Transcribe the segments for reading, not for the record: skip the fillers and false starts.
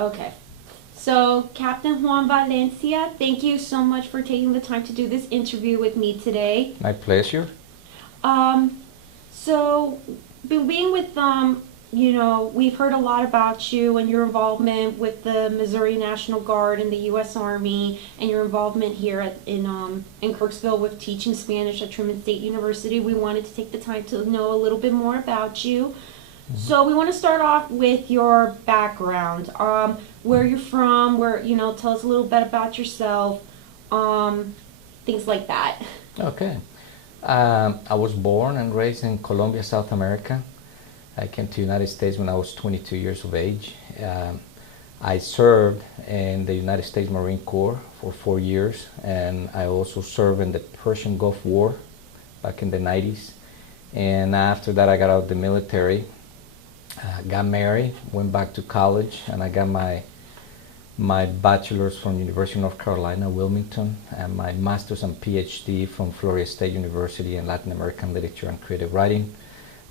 Okay. So, Captain Juan Valencia, thank you so much for taking the time to do this interview with me today. My pleasure. Um, so, being with we've heard a lot about you and your involvement with the Missouri National Guard and the U.S. Army, and your involvement here in Kirksville with teaching Spanish at Truman State University. We wanted to take the time to know a little bit more about you. So we want to start off with your background, where you're from, tell us a little bit about yourself, things like that. Okay. I was born and raised in Colombia, South America. I came to the United States when I was 22 years of age. I served in the United States Marine Corps for 4 years, and I also served in the Persian Gulf War back in the 90s. And after that, I got out of the military, got married, went back to college, and I got my bachelor's from University of North Carolina, Wilmington, and my master's and PhD from Florida State University in Latin American Literature and Creative Writing.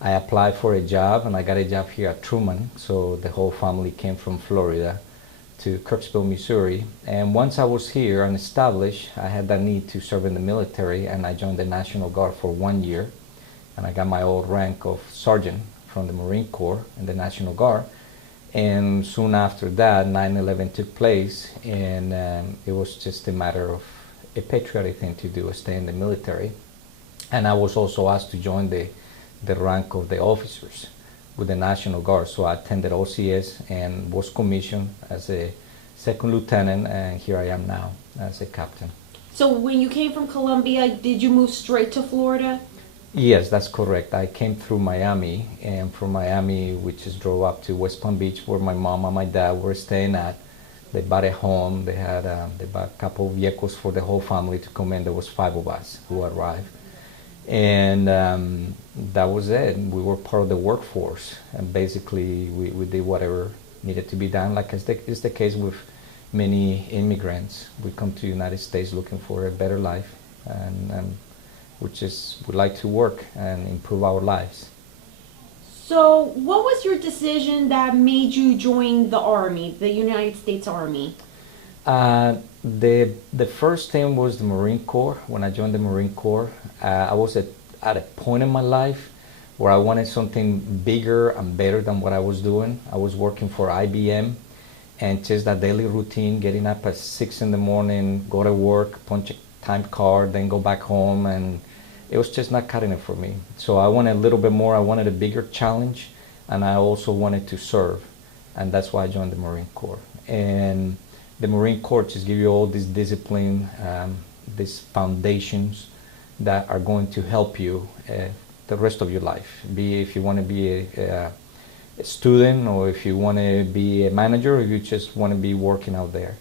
I applied for a job and I got a job here at Truman, so the whole family came from Florida to Kirksville, Missouri. And once I was here and established, I had that need to serve in the military, and I joined the National Guard for 1 year, and I got my old rank of sergeant from the Marine Corps in the National Guard. And soon after that, 9/11 took place, and it was just a matter of a patriotic thing to do, stay in the military. And I was also asked to join the rank of the officers with the National Guard. So I attended OCS and was commissioned as a second lieutenant, and here I am now as a captain. So when you came from Colombia, did you move straight to Florida? Yes, that's correct. I came through Miami, and from Miami we just drove up to West Palm Beach, where my mom and my dad were staying at. They bought a home. They bought a couple of vehicles for the whole family to come in. There was 5 of us who arrived, and that was it. We were part of the workforce, and basically we did whatever needed to be done. Like is the case with many immigrants, we come to the United States looking for a better life, and we like to work and improve our lives. So, what was your decision that made you join the Army, the United States Army? The first thing was the Marine Corps. When I joined the Marine Corps, I was at a point in my life where I wanted something bigger and better than what I was doing. I was working for IBM, and just that daily routine, getting up at 6 in the morning, go to work, punch a time card, then go back home, and it was just not cutting it for me. So I wanted a little bit more. I wanted a bigger challenge, and I also wanted to serve, and that's why I joined the Marine Corps. And the Marine Corps just give you all this discipline, these foundations that are going to help you the rest of your life. Be if you want to be a student, or if you want to be a manager, or if you just want to be working out there.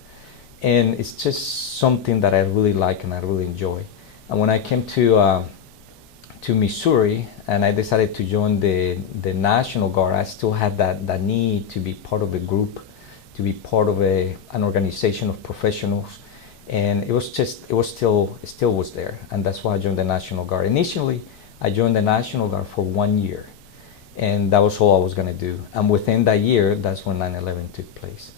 And it's just something that I really like and I really enjoy. And when I came to Missouri and I decided to join the National Guard, I still had that need to be part of a group, to be part of an organization of professionals, and it still was there, and that's why I joined the National Guard. Initially, I joined the National Guard for 1 year, and that was all I was going to do. And within that year, that's when 9/11 took place,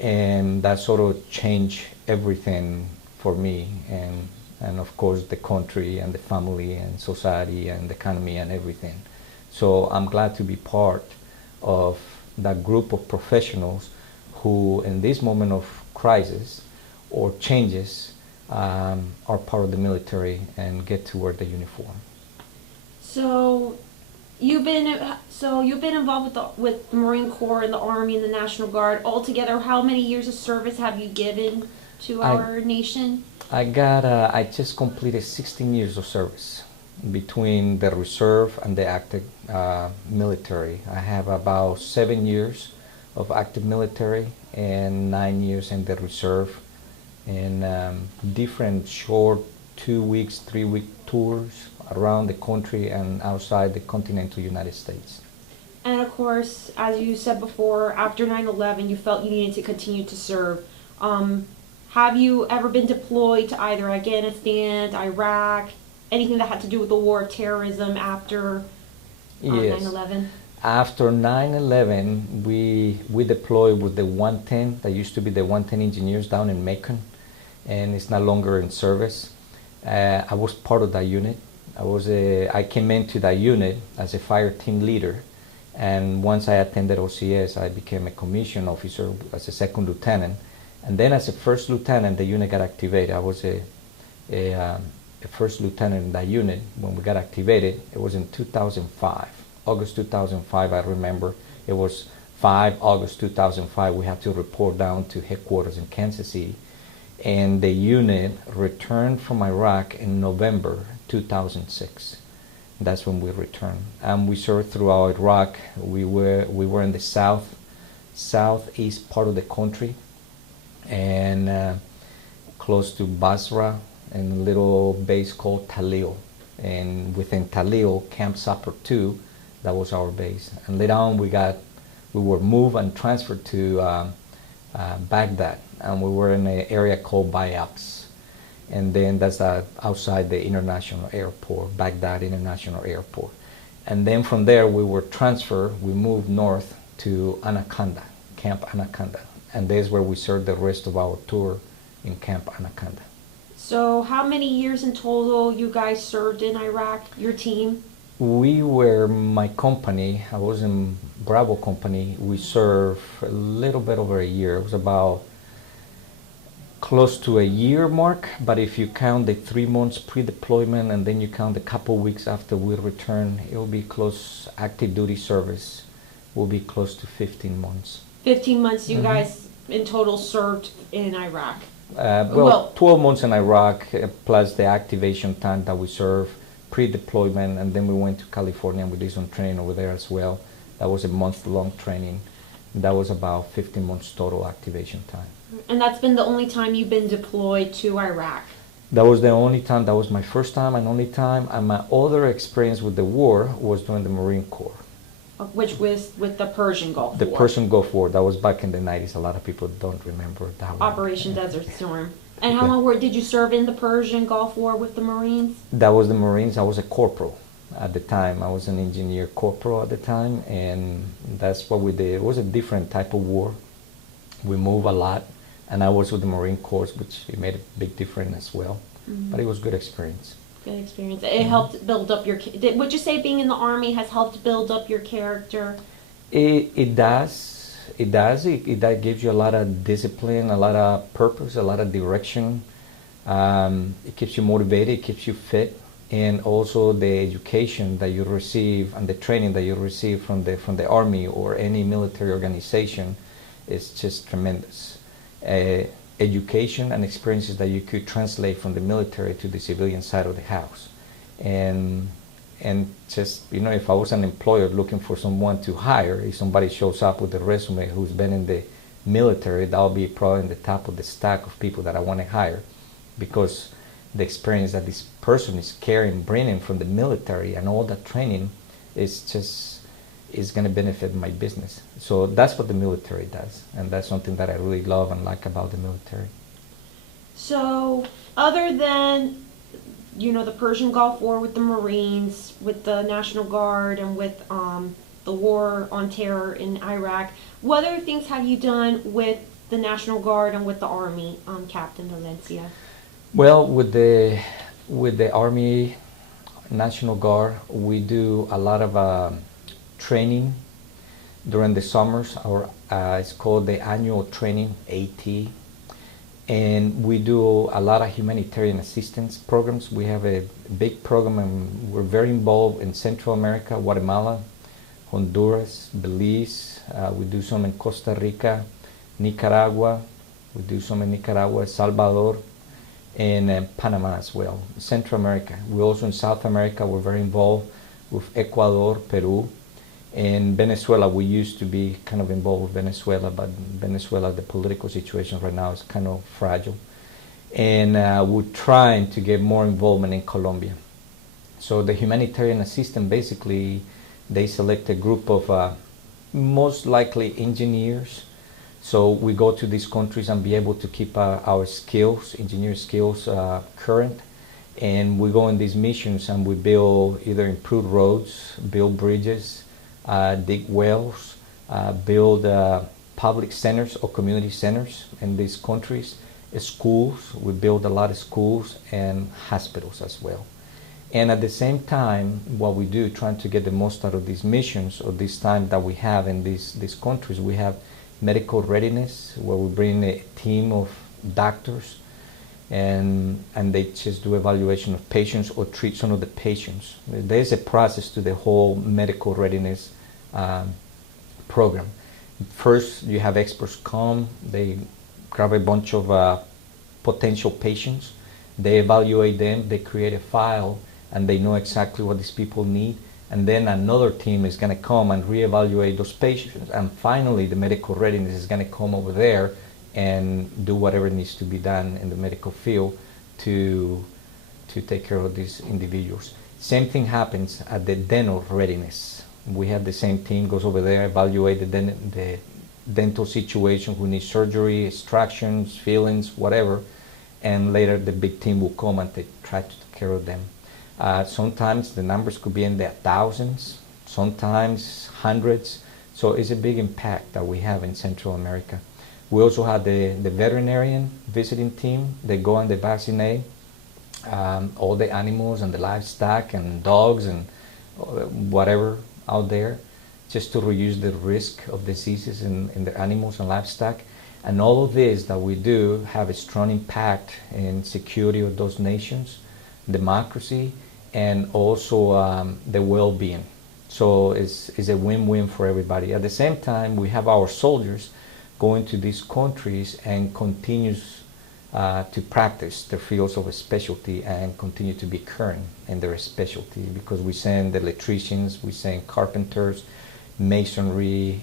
and that sort of changed everything for me, and of course the country and the family and society and the economy and everything. So I'm glad to be part of that group of professionals who, in this moment of crisis or changes, are part of the military and get to wear the uniform. So you've been involved with the Marine Corps and the Army and the National Guard. Altogether, how many years of service have you given to our nation? I just completed 16 years of service between the reserve and the active military. I have about 7 years of active military and 9 years in the reserve, in different short 2 weeks, 3 week tours around the country and outside the continental United States. And of course, as you said before, after 9/11, you felt you needed to continue to serve. Have you ever been deployed to either Afghanistan, Iraq, anything that had to do with the war of terrorism after Yes. 9/11? After 9/11, we deployed with the 110, that used to be the 110 engineers down in Macon, and it's no longer in service. I was part of that unit. I came into that unit as a fire team leader, and once I attended OCS, I became a commissioned officer as a second lieutenant, and then as a first lieutenant, the unit got activated. I was a first lieutenant in that unit when we got activated. It was in 2005, August 2005. I remember it was 5 August 2005. We had to report down to headquarters in Kansas City, and the unit returned from Iraq in November 2006. That's when we returned, and we served throughout Iraq. We were in the southeast part of the country, and close to Basra, and a little base called Talil. And within Talil, Camp Sapper 2, that was our base. And later on, we were moved and transferred to Baghdad, and we were in an area called Bayats. And then that's outside the international airport, Baghdad International Airport. And then from there, we moved north to Anaconda, Camp Anaconda. And that's where we served the rest of our tour in Camp Anaconda. So how many years in total you guys served in Iraq, your team? My company, I was in Bravo Company, we served a little bit over a year. It was about close to a year mark, but if you count the 3 months pre-deployment and then you count the couple weeks after we return, it will be close, active duty service will be close to 15 months. 15 months you guys in total served in Iraq? 12 months in Iraq, plus the activation time that we served pre-deployment, and then we went to California and we did some training over there as well. That was a month-long training. That was about 15 months total activation time. And that's been the only time you've been deployed to Iraq? That was the only time. That was my first time and only time. And my other experience with the war was during the Marine Corps. Which was with the Persian Gulf War? The Persian Gulf War. That was back in the 90s. A lot of people don't remember that one. Operation Desert Storm. And how long did you serve in the Persian Gulf War with the Marines? That was the Marines. I was a corporal at the time. I was an engineer corporal at the time, and that's what we did. It was a different type of war. We moved a lot, and I was with the Marine Corps, which it made a big difference as well. But it was a good experience. Good experience. It helped build up your... Would you say being in the Army has helped build up your character? It does. It does. It gives you a lot of discipline, a lot of purpose, a lot of direction. It keeps you motivated, it keeps you fit, and also the education that you receive and the training that you receive from the Army or any military organization is just tremendous. Education and experiences that you could translate from the military to the civilian side of the house. And just, if I was an employer looking for someone to hire, if somebody shows up with a resume who's been in the military, that'll be probably in the top of the stack of people that I want to hire, because the experience that this person is bringing from the military and all that training is going to benefit my business. So that's what the military does, and that's something that I really love and like about the military. So other than the Persian Gulf War with the Marines, with the National Guard, and with the war on terror in Iraq, what other things have you done with the National Guard and with the Army, Captain Valencia? Well, with the Army, National Guard, we do a lot of training during the summers. It's called the annual training, AT. And we do a lot of humanitarian assistance programs. We have a big program, and we're very involved in Central America, Guatemala, Honduras, Belize. We do some in Costa Rica, Nicaragua. We do some in Nicaragua, El Salvador, and Panama as well. Central America. We're also in South America. We're very involved with Ecuador, Peru, and Venezuela. We used to be kind of involved with Venezuela, but Venezuela, the political situation right now is kind of fragile. And we're trying to get more involvement in Colombia. So the humanitarian assistance, basically, they select a group of most likely engineers. So we go to these countries and be able to keep our skills, engineer skills, current. And we go on these missions and we build, either improve roads, build bridges, dig wells, build public centers or community centers in these countries, schools. We build a lot of schools and hospitals as well. And at the same time, what we do, trying to get the most out of these missions or this time that we have in these countries, we have medical readiness, where we bring a team of doctors and they just do evaluation of patients or treat some of the patients. There's a process to the whole medical readiness program. First, you have experts come, they grab a bunch of potential patients, they evaluate them, they create a file, and they know exactly what these people need. And then another team is going to come and reevaluate those patients. And finally, the medical readiness is going to come over there and do whatever needs to be done in the medical field to take care of these individuals. Same thing happens at the dental readiness. We have the same team goes over there, evaluate the dental situation, who needs surgery, extractions, fillings, whatever, and later the big team will come and try to take care of them. Sometimes the numbers could be in the thousands, sometimes hundreds, so it's a big impact that we have in Central America. We also have the veterinarian visiting team. They go and they vaccinate all the animals and the livestock and dogs and whatever out there, just to reduce the risk of diseases in the animals and livestock. And all of this that we do have a strong impact in security of those nations, democracy, and also the well-being. So it's a win-win for everybody. At the same time, we have our soldiers going to these countries and continues to practice their fields of specialty and continue to be current in their specialty, because we send electricians, we send carpenters, masonry,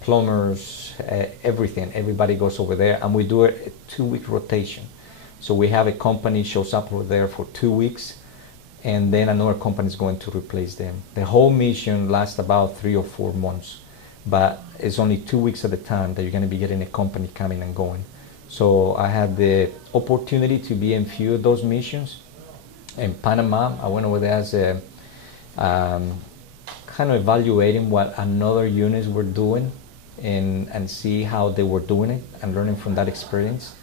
plumbers, everything. Everybody goes over there, and we do a 2-week rotation. So we have a company shows up over there for 2 weeks, and then another company is going to replace them. The whole mission lasts about 3 or 4 months, but it's only 2 weeks at a time that you're going to be getting a company coming and going. So I had the opportunity to be in few of those missions. In Panama, I went over there as a kind of evaluating what another units were doing and see how they were doing it and learning from that experience.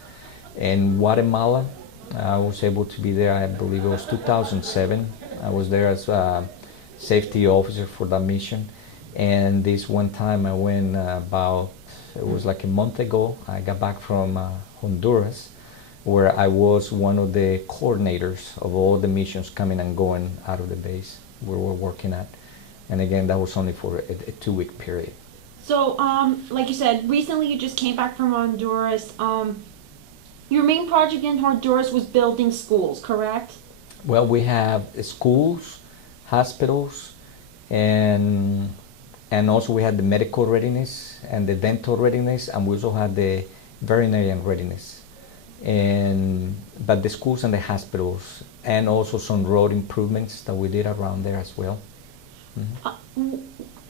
In Guatemala, I was able to be there, I believe it was 2007. I was there as a safety officer for that mission. And this one time I went it was like a month ago, I got back from Honduras, where I was one of the coordinators of all the missions coming and going out of the base where we're working at. And again, that was only for a 2-week period. So, like you said, recently you just came back from Honduras. Your main project in Honduras was building schools, correct? Well, we have schools, hospitals, and also we had the medical readiness and the dental readiness, and we also had the veterinarian readiness. But the schools and the hospitals, and also some road improvements that we did around there as well. Mm-hmm.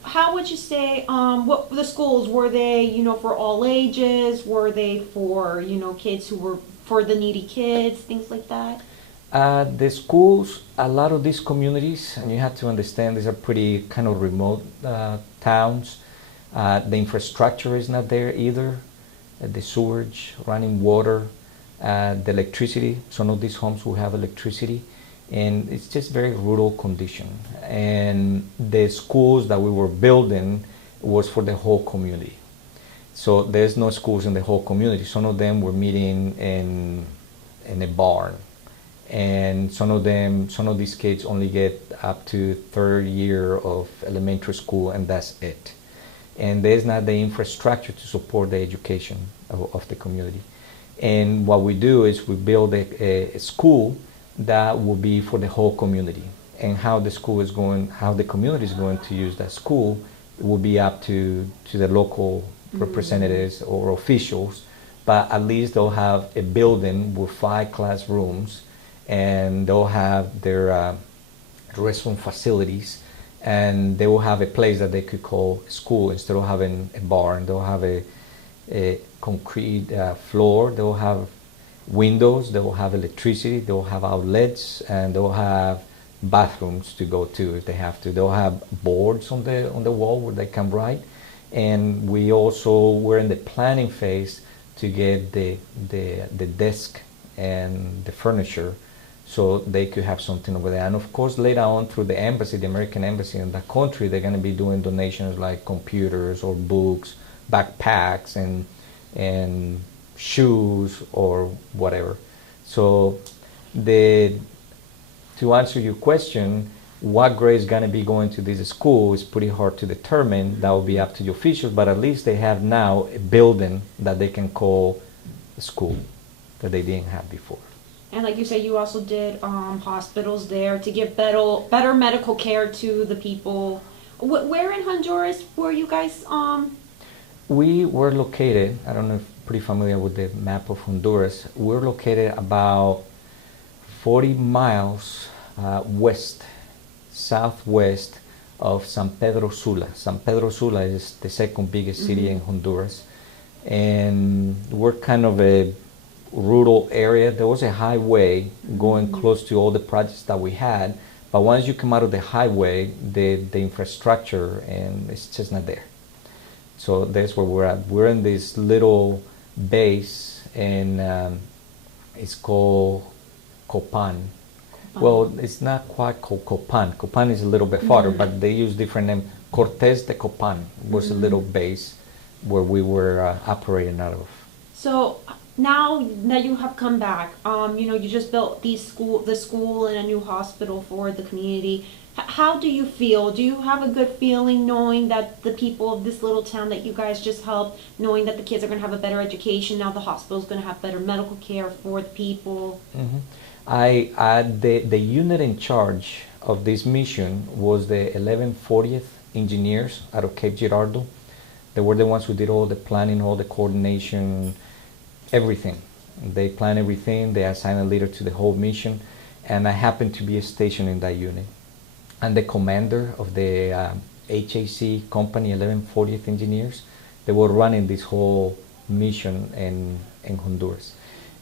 How would you say, what the schools, were they, for all ages? Were they for, kids who were for the needy kids, things like that? The schools, a lot of these communities, and you have to understand these are pretty kind of remote towns. The infrastructure is not there either. The sewage, running water, the electricity. Some of these homes will have electricity. And it's just very rural condition. And the schools that we were building was for the whole community. So there's no schools in the whole community. Some of them were meeting in a barn. And some of these kids only get up to third year of elementary school, and that's it. And there's not the infrastructure to support the education of the community. And what we do is we build a school that will be for the whole community, and how the community is going to use that school will be up to the local representatives or officials, but at least they'll have a building with 5 classrooms, and they'll have their restroom facilities, and they will have a place that they could call school instead of having a barn. They'll have a concrete floor, they'll have windows, they will have electricity, they will have outlets, and they will have bathrooms to go to if they have to. They'll have boards on the wall where they can write, and we're in the planning phase to get the desk and the furniture so they could have something over there. And of course, later on through the embassy, the American embassy in that country, they're going to be doing donations like computers or books, backpacks, and shoes or whatever. So to answer your question, what grade is going to be going to this school is pretty hard to determine. That will be up to the officials, but at least they have now a building that they can call a school that they didn't have before. And like you said, you also did hospitals there to give better medical care to the people. Where in Honduras were you guys? We were located, I don't know if you're pretty familiar with the map of Honduras, we're located about 40 miles southwest of San Pedro Sula. San Pedro Sula is the second biggest city in Honduras. And we're kind of a rural area. There was a highway going close to all the projects that we had, but once you come out of the highway, the infrastructure, and it's just not there. So that's where we're at. We're in this little base, and it's called Copan. Well, it's not quite called Copan. Copan is a little bit farther, but they use different name. Cortes de Copan was a little base where we were operating out of. So now that you have come back, you just built the school and a new hospital for the community. How do you feel? Do you have a good feeling knowing that the people of this little town that you guys just helped, knowing that the kids are going to have a better education, now the hospital is going to have better medical care for the people? The unit in charge of this mission was the 1140th engineers out of Cape Girardeau. They were the ones who did all the planning, all the coordination, everything. They planned everything. They assigned a leader to the whole mission, and I happened to be stationed in that unit. And the commander of the HAC company, 1140th engineers, they were running this whole mission in Honduras.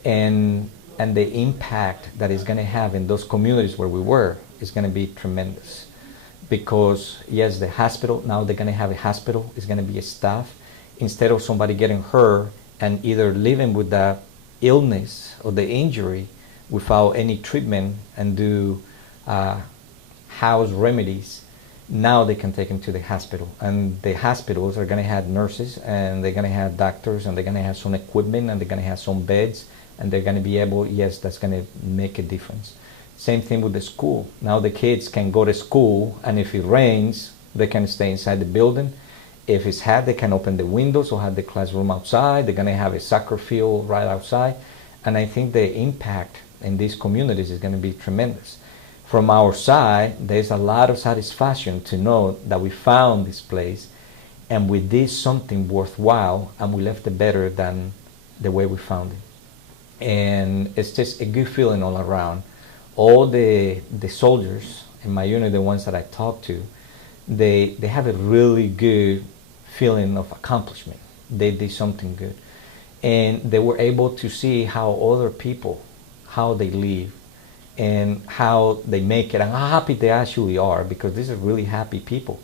And the impact that it's going to have in those communities where we were is going to be tremendous. Because yes, the hospital, now they're going to have a hospital, it's going to be a staff. Instead of somebody getting hurt and either living with the illness or the injury without any treatment and do house remedies, now they can take them to the hospital. And the hospitals are going to have nurses, and they're going to have doctors, and they're going to have some equipment, and they're going to have some beds, and they're going to be able, yes, that's going to make a difference. Same thing with the school. Now the kids can go to school, and if it rains, they can stay inside the building. If it's hot, they can open the windows or have the classroom outside. They're going to have a soccer field right outside. And I think the impact in these communities is going to be tremendous. From our side, there's a lot of satisfaction to know that we found this place and we did something worthwhile, and we left it better than the way we found it. And it's just a good feeling all around. All the soldiers in my unit, the ones that I talked to, they have a really good feeling of accomplishment. They did something good. And they were able to see how other people, how they live, and how they make it, and how happy they actually are, because these are really happy people.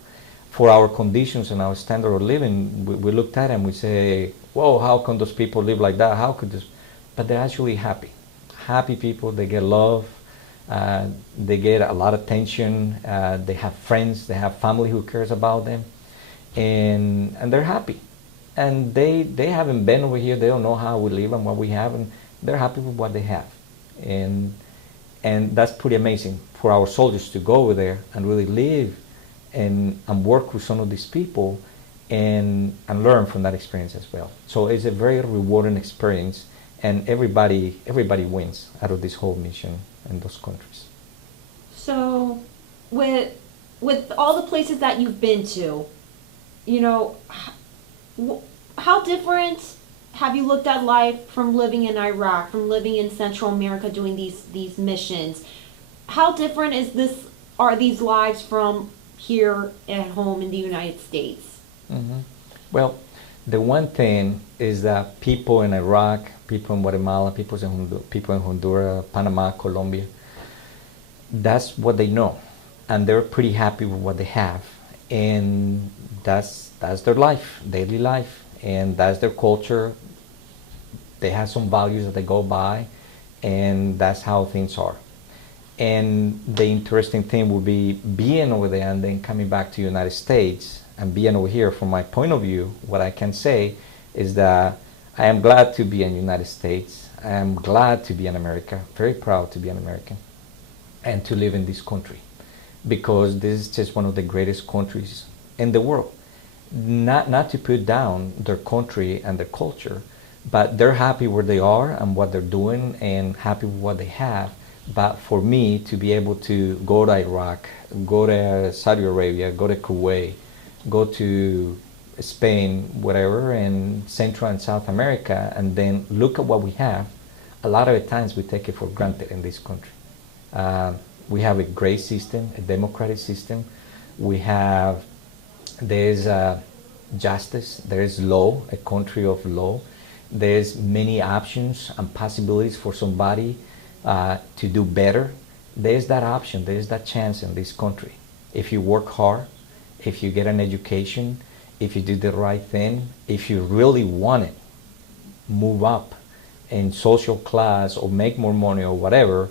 For our conditions and our standard of living, we looked at them, we say, whoa, how can those people live like that? How could this? But they're actually happy. Happy people, they get love, they get a lot of attention, they have friends, they have family who cares about them, and they're happy. And they haven't been over here, they don't know how we live and what we have, and they're happy with what they have. And that's pretty amazing for our soldiers to go over there and really live and work with some of these people and learn from that experience as well. So it's a very rewarding experience, and everybody wins out of this whole mission in those countries. So with all the places that you've been to, how different have you looked at life from living in Iraq, from living in Central America doing these missions? How different are these lives from here at home in the United States? Mm-hmm. Well, the one thing is that people in Iraq, people in Guatemala, people in Honduras, Panama, Colombia, that's what they know, and they're pretty happy with what they have, and that's their life, daily life, and that's their culture. They have some values that they go by, and that's how things are. And the interesting thing would be being over there and then coming back to the United States and being over here. From my point of view, what I can say is that I am glad to be in the United States. I am glad to be in America, very proud to be an American and to live in this country, because this is just one of the greatest countries in the world. Not to put down their country and their culture, but they're happy where they are and what they're doing and happy with what they have. But for me to be able to go to Iraq, go to Saudi Arabia, go to Kuwait, go to Spain, whatever, and Central and South America, and then look at what we have, a lot of the times we take it for granted in this country. We have a great system, a democratic system. There's justice, there's law, a country of law. There's many options and possibilities for somebody to do better. There's that option, there's that chance in this country. If you work hard, if you get an education, if you do the right thing, if you really want it, move up in social class or make more money or whatever,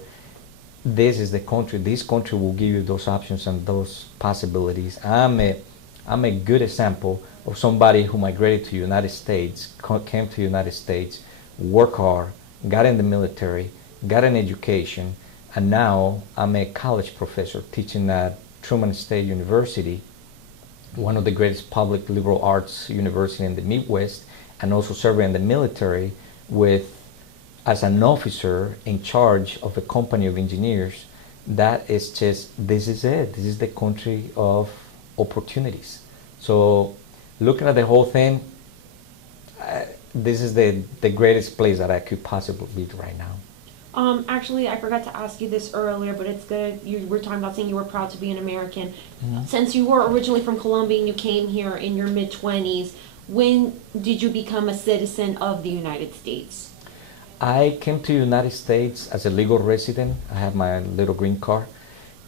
this is the country. This country will give you those options and those possibilities. I'm a good example of somebody who migrated to the United States, came to the United States, worked hard, got in the military, got an education, and now I'm a college professor teaching at Truman State University, one of the greatest public liberal arts university in the Midwest, and also serving in the military as an officer in charge of a company of engineers. That is just, this is it. This is the country of opportunities. So looking at the whole thing, this is the greatest place that I could possibly be right now. Actually, I forgot to ask you this earlier, but it's good. You were talking about saying you were proud to be an American. Mm-hmm. Since you were originally from Colombia and you came here in your mid-20s, when did you become a citizen of the United States? I came to the United States as a legal resident. I have my little green card.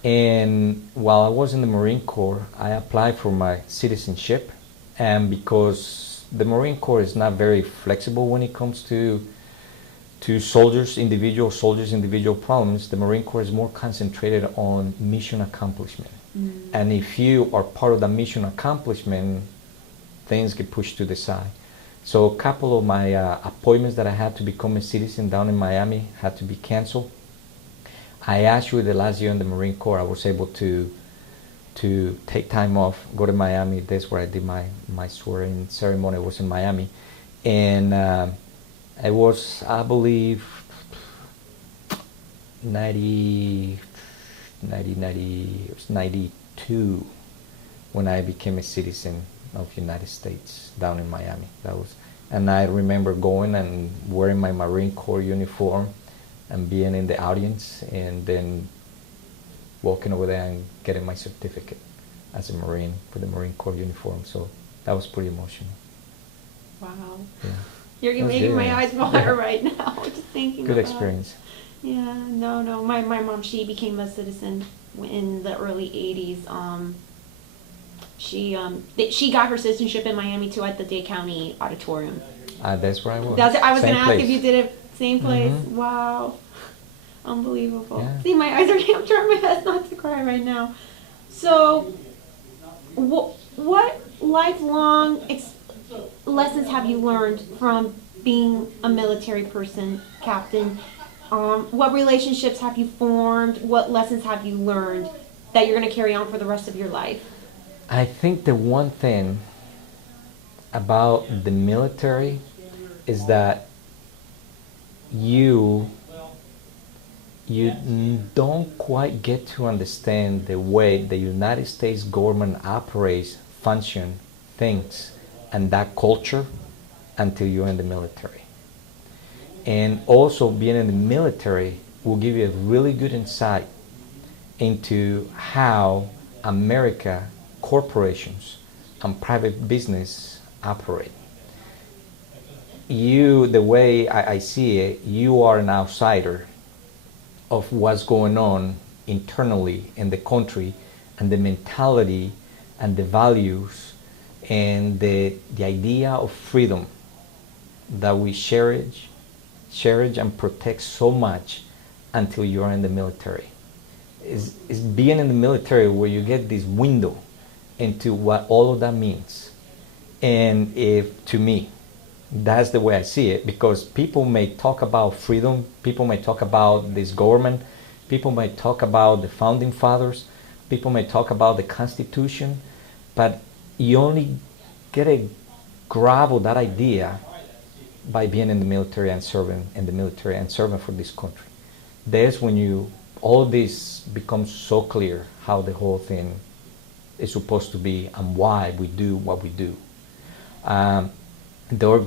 And while I was in the Marine Corps, I applied for my citizenship. And because the Marine Corps is not very flexible when it comes to individual problems, the Marine Corps is more concentrated on mission accomplishment. Mm-hmm. And if you are part of the mission accomplishment, things get pushed to the side. So a couple of my appointments that I had to become a citizen down in Miami had to be canceled. I actually, the last year in the Marine Corps, I was able to take time off, go to Miami. That's where I did my swearing ceremony. It was in Miami. And it was, I believe, 92 when I became a citizen of the United States down in Miami. And I remember going and wearing my Marine Corps uniform and being in the audience and then walking over there and getting my certificate as a Marine with the Marine Corps uniform. So that was pretty emotional. Wow. Yeah. You're making my eyes water right now just thinking Good about experience. it. Yeah, no. My mom, she became a citizen in the early 80s. She got her citizenship in Miami too at the Dade County Auditorium. That's where I was. I was going to ask place. if you did it same place. Mm-hmm. Wow. Unbelievable. Yeah. See, my eyes are, I'm trying my best not to cry right now. So, what lifelong lessons have you learned from being a military person, Captain? What relationships have you formed? What lessons have you learned that you're going to carry on for the rest of your life? I think the one thing about the military is that you don't quite get to understand the way the United States government operates, function, thinks, and that culture until you're in the military. And also being in the military will give you a really good insight into how America, corporations, and private business operate. The way I see it, you are an outsider of what's going on internally in the country, and the mentality and the values and the idea of freedom that we cherish and protect so much until you are in the military. Is being in the military where you get this window into what all of that means. And if, to me, that's the way I see it, because people may talk about freedom, people may talk about this government, people may talk about the founding fathers, people may talk about the Constitution, but you only get a grab of that idea by being in the military and serving in the military and serving for this country. There's when all this becomes so clear how the whole thing is supposed to be and why we do what we do. The other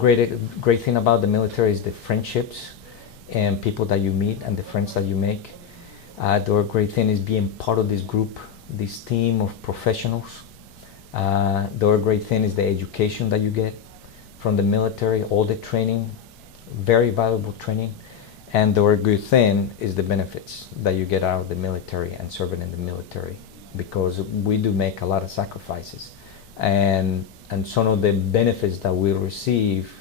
great thing about the military is the friendships and people that you meet and the friends that you make. The other great thing is being part of this group, this team of professionals. The other great thing is the education that you get from the military, all the training, very valuable training. And the other good thing is the benefits that you get out of the military and serving in the military, because we do make a lot of sacrifices. And some of the benefits that we receive,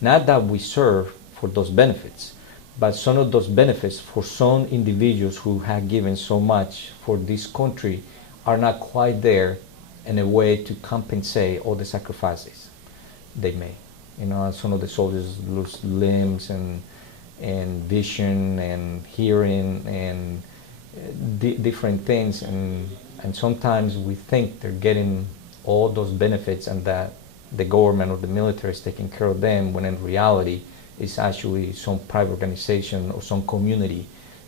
not that we serve for those benefits, but some of those benefits for some individuals who have given so much for this country are not quite there in a way to compensate all the sacrifices they made. You know, some of the soldiers lose limbs and vision and hearing and different things, and sometimes we think they're getting all those benefits and that the government or the military is taking care of them, when in reality it's actually some private organization or some community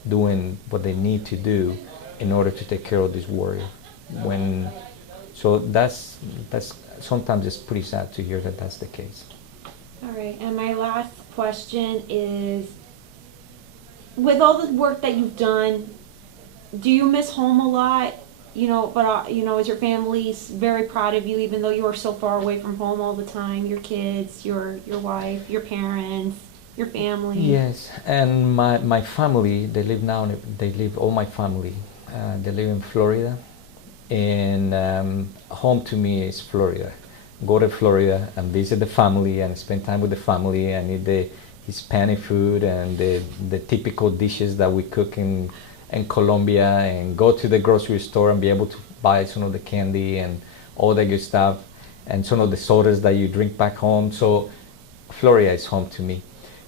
doing what they need to do in order to take care of this warrior. So that's sometimes it's pretty sad to hear that that's the case. All right, and my last question is, with all the work that you've done, do you miss home a lot? You know, but is your family very proud of you, even though you are so far away from home all the time? Your kids, your wife, your parents, your family. Yes, and my family, all my family, they live in Florida, and home to me is Florida. Go to Florida and visit the family and spend time with the family and eat the Hispanic food and the typical dishes that we cook in Colombia, and go to the grocery store and be able to buy some of the candy and all the good stuff and some of the sodas that you drink back home. So Florida is home to me.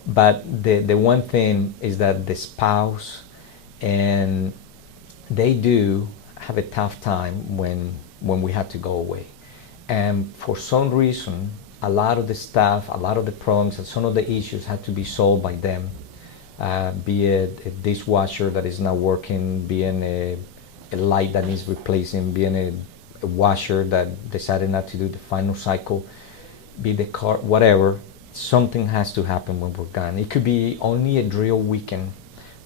But the one thing is that the spouse, and they do have a tough time when we have to go away. And for some reason, a lot of the stuff, a lot of the problems, and some of the issues had to be solved by them. Be it a dishwasher that is not working, being a light that needs replacing, being a washer that decided not to do the final cycle, be the car, whatever. Something has to happen when we're gone. It could be only a drill weekend,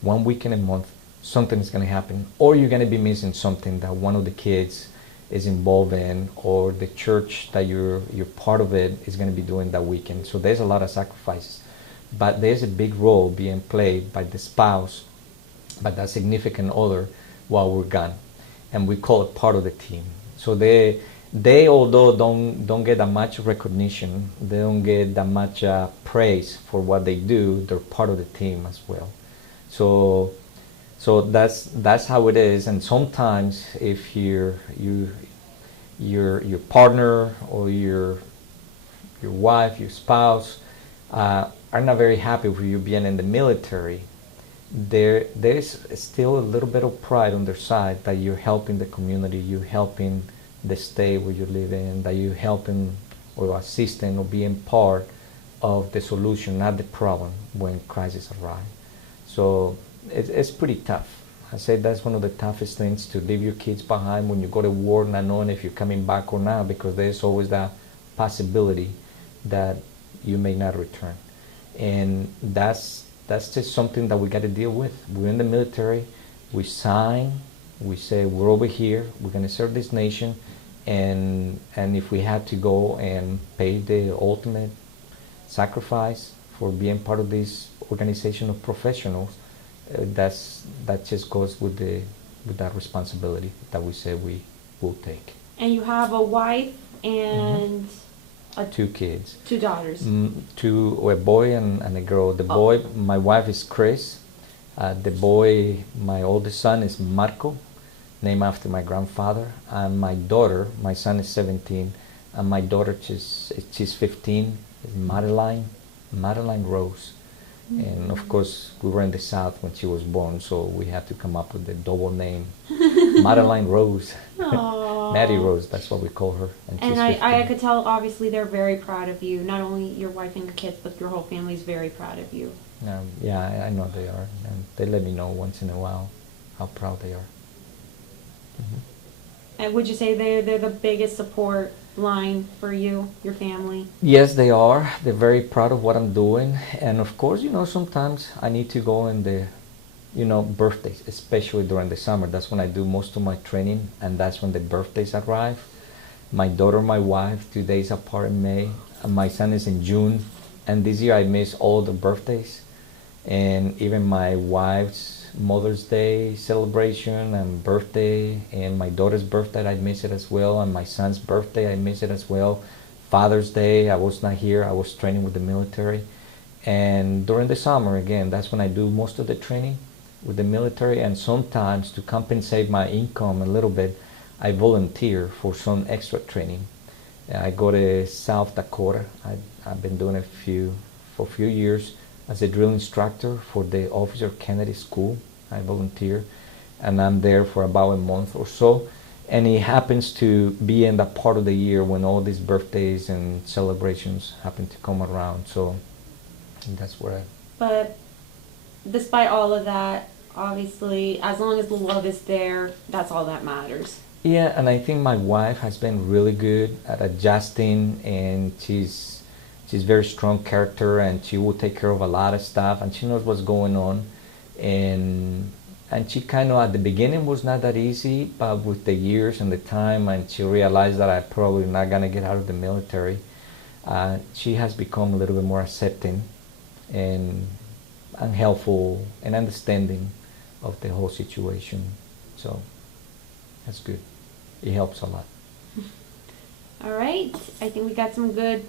1 weekend a month. Something is going to happen, or you're going to be missing something that one of the kids is involved in, or the church that you're part of it is going to be doing that weekend. So there's a lot of sacrifices, but there's a big role being played by the spouse, by that significant other while we're gone, and we call it part of the team. So they although don't get that much recognition, they don't get that much praise for what they do, they're part of the team as well. So that's how it is. And sometimes if your partner or your wife, your spouse are not very happy with you being in the military, there is still a little bit of pride on their side that you're helping the community, you're helping the state where you live in, that you're helping or assisting or being part of the solution, not the problem when crises arise. So it's pretty tough. I say that's one of the toughest things, to leave your kids behind when you go to war, not knowing if you're coming back or not, because there's always that possibility that you may not return. And that's just something that we got to deal with. We're in the military, we sign, we say we're over here, we're going to serve this nation, and if we have to go and pay the ultimate sacrifice for being part of this organization of professionals, that just goes with with that responsibility that we said we will take. And you have a wife and Two kids. two daughters. A boy and a girl. The boy, my wife is Chris. The boy, my oldest son is Marco, named after my grandfather. And my daughter, my son is 17, and my daughter, she's 15, is Madeline Rose. And of course, we were in the South when she was born, so we had to come up with the double name, Madeline Rose. Aww. Maddie Rose, that's what we call her. And she's I 15. could tell, obviously, they're very proud of you. Not only your wife and your kids, but your whole family is very proud of you. Yeah, I know they are. And they let me know once in a while how proud they are. And would you say they're the biggest support line for you, your family? Yes, they are. They're very proud of what I'm doing. And of course, sometimes I need to go in the, birthdays, especially during the summer. That's when I do most of my training, and that's when the birthdays arrive. My daughter, my wife, 2 days apart in May, and my son is in June. And this year I missed all the birthdays. And even my wife's Mother's Day celebration and birthday, and my daughter's birthday, I miss it as well, and my son's birthday, I miss it as well. Father's Day, I was not here, I was training with the military. And during the summer, again, that's when I do most of the training with the military, and sometimes to compensate my income a little bit, I volunteer for some extra training. I go to South Dakota. I've been doing for a few years as a drill instructor for the Officer Kennedy School. I volunteer, and I'm there for about a month or so. And it happens to be in that part of the year when all these birthdays and celebrations happen to come around. So that's where But despite all of that, obviously, as long as the love is there, that's all that matters. Yeah, and I think my wife has been really good at adjusting, and she's very strong character, and she will take care of a lot of stuff, and she knows what's going on. And she kind of at the beginning was not that easy, but with the years and the time, and she realized that I probably not gonna get out of the military, she has become a little bit more accepting and helpful and understanding of the whole situation. So that's good. It helps a lot. All right, I think we got some good